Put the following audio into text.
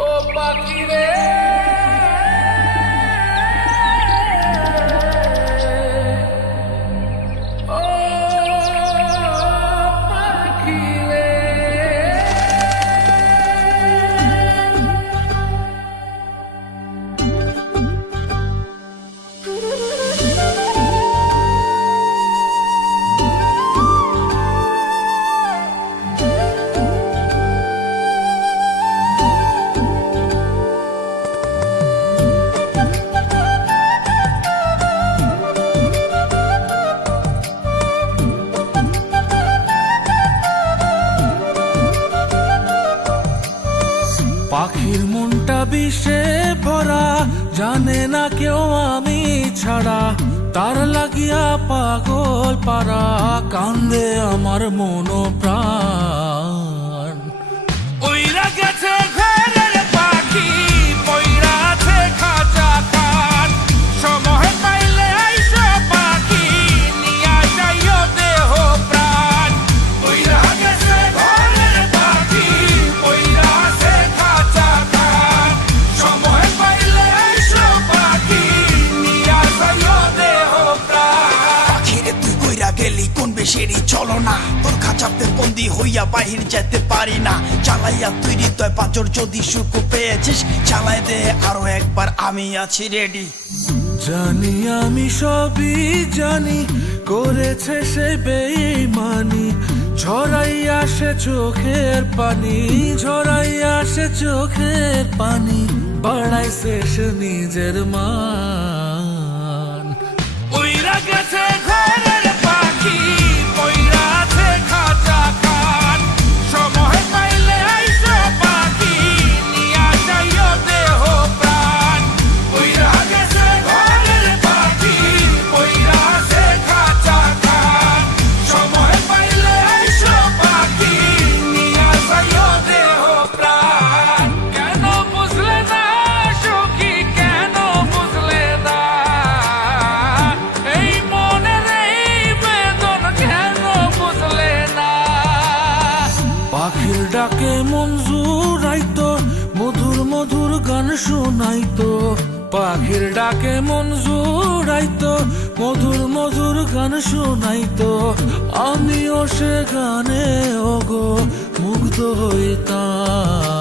ও পাখি রে ও পাখি রে পাখির মনটা বিষে ভরা, জানে না কেউ আমি ছাড়া, তার লাগিয়া পাগল পারা, কান্দে আমার মন প্রাণ। উইরা গেছে ঘরের পাখি, পইরা আছে খাঁচা খান, সময় পাইলে আইসো পাখি, নিয়া যাইও দেহ প্রাণ। উইরা গেছে ঘরের পাখি, পইরা আছে খাঁচা খান, সময় পাইলে আইসো পাখি, নিয়া যাইও দেহ প্রাণ। পাখিরে তুই কইরা গেলি কোন বেশেরই চলো না, তোর খাঁচাতে বন্দি হইয়া বাহির যেতে পারি না। চালাইয়া তুই হৃদয় পাঁচর, যদি সুখ পেয়েছিস চালাই দে আরো একবার, আমি আছি রেডি। জানি আমি সবই জানি, করেছে সে বেঈমানি, ঝরাইয়া সে চোখের পানি, ঝরাইয়া সে চোখের পানি, বাড়াইছে সে নিজের মান। উইরা গেছে ঘরের পাখি, পইরা আছে খাঁচা খান, সময় পাইলে আইসো পাখি, নিয়া যাইও দেহ প্রাণ। উইরা গেছে ঘরের পাখি, পইরা আছে খাঁচা খান, সময় পাইলে আইসো পাখি, নিয়া যাইও দেহ প্রাণ। কেন বুঝলে না সখী, কেন বুঝলে না এই মনের এই বেদন, কেন বুঝলে না? পাখির ডাকে মন জুড়াইতো, মধুর মধুর গান শোনাইতো, পাখির ডাকে মন জুড়াইতো, মধুর মধুর গান শোনাইতো, আমিও সে গানে ওগো মুগ্ধ হইতাম।